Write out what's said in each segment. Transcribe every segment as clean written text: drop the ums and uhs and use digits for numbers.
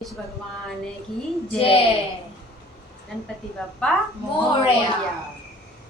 गणेश भगवान की जय। गणपति बप्पा मोरया।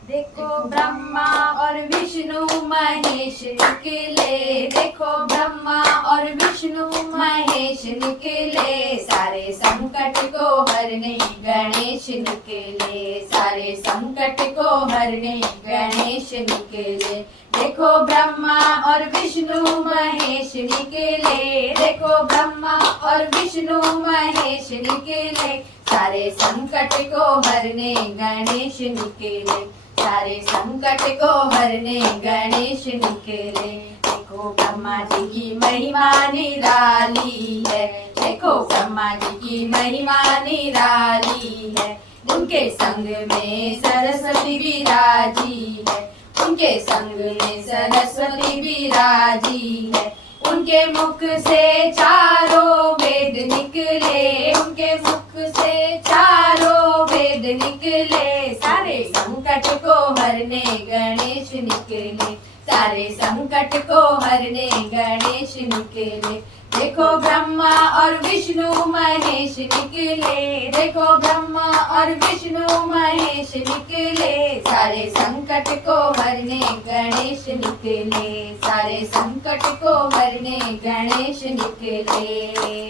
देखो ब्रह्मा और विष्णु महेश निकले, देखो ब्रह्मा और विष्णु महेश निकले, सारे संकट को हरने गणेश निकले, सारे संकट को हरने गणेश निकले। देखो ब्रह्मा और विष्णु महेश निकले, देखो ब्रह्मा और विष्णु महेश निकले, सारे संकट को हरने गणेश निकले, सारे संकट को हरने गणेश निकले। देखो ब्रह्मा जी की महिमा निराली है, देखो ब्रह्मा जी की महिमा निराली है, उनके संग में सरस्वती विराजी है, उनके संग में सरस्वती विराजी है, उनके मुख से चारों वेद निकले, उनके मुख से चारों वेद निकले, सारे संकट को हरने गणेश निकले, सारे संकट को हरने गणेश निकले। देखो ब्रह्मा और विष्णु महेश निकले, देखो ब्रह्मा और विष्णु महेश निकले, सारे संकट को हरने गणेश निकले, सारे संकट को हरने गणेश निकले।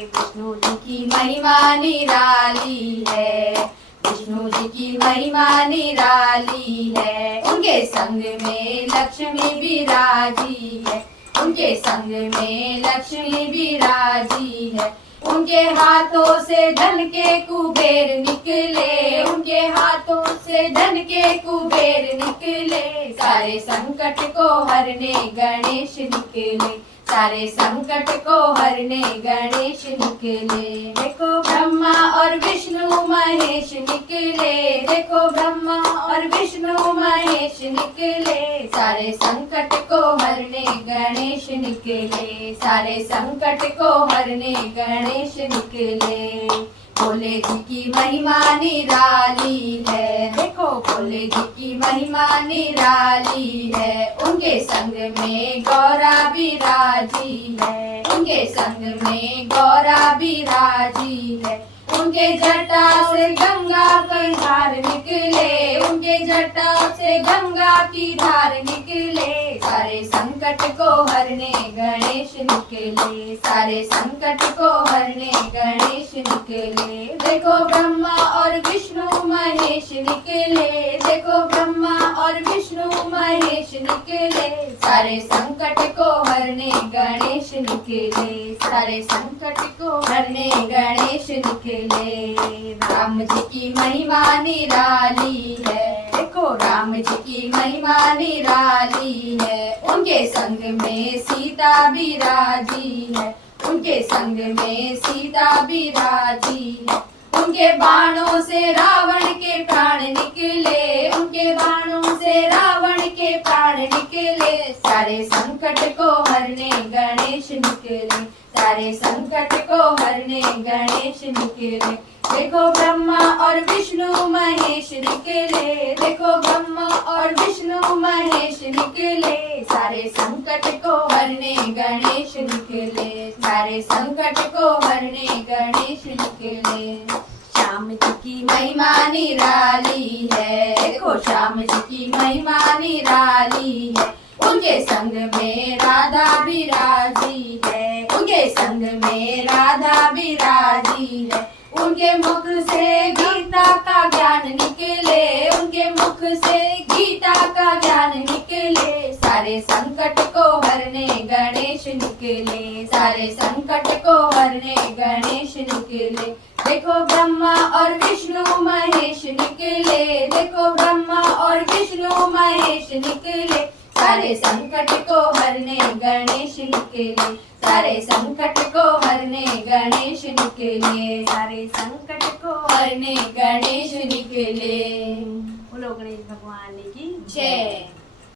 विष्णु जी की महिमा निराली है, विष्णु जी की महिमा निराली है, उनके संग में लक्ष्मी विराजी है, उनके संग में लक्ष्मी विराजी है, उनके हाथों से धन के कुबेर निकले, उनके हाथों से धन के कुबेर निकले, सारे संकट को हरने गणेश निकले, सारे संकट को हरने गणेश निकले। देखो ब्रह्मा और विष्णु महेश निकले, देखो ब्रह्मा और विष्णु महेश निकले, सारे संकट को हरने गणेश निकले, सारे संकट को हरने गणेश निकले। भोले जी की महिमा निराली है, देखो भोले जी की महिमा निराली है, उनके संग में गौरा विराजी है, उनके संग में गौरा विराजी है, उनके जटा से गंगा की धार निकले, उनके जटा से गंगा की धार निकले, सारे संकट को हरने गणेश निकले, सारे संकट को हरने गणेश निकले। देखो ब्रह्मा और विष्णु महेश निकले, देखो ब्रह्मा और विष्णु महेश निकले, सारे संकट को हरने गणेश निकले, सारे संकट को हरने गणेश निकले। राम जी की महिमा निराली है, देखो राम जी की महिमा निराली है, उनके संग में सीता विराजी है, उनके संग में सीता विराजी है, उनके बाणों से रावण के प्राण निकले, उनके बाणों से रावण के प्राण निकले, सारे संकट को हरने गणेश निकले, सारे संकट को हरने गणेश निकले। देखो ब्रह्मा और विष्णु महेश निकले, देखो ब्रह्मा और विष्णु महेश निकले, सारे संकट को हरने गणेश निकले, सारे संकट को हरने गणेश निकले। श्याम जी की महिमा निराली है, देखो श्याम जी की महिमा निराली है, उनके संग में राधा विराजी है, उनके संग में राधा विराजी है, उनके मुख से गीता का ज्ञान निकले, उनके मुख से गीता का ज्ञान निकले, सारे संकट को हरने गणेश निकले, सारे संकट को हरने गणेश निकले। देखो ब्रह्मा और विष्णु महेश निकले, देखो ब्रह्मा और विष्णु महेश निकले, सारे संकट को हरने गणेश निकले, सारे संकट को हरने गणेश निकले, सारे संकट को हरने गणेश निकले। बोलो गणेश भगवान की जय।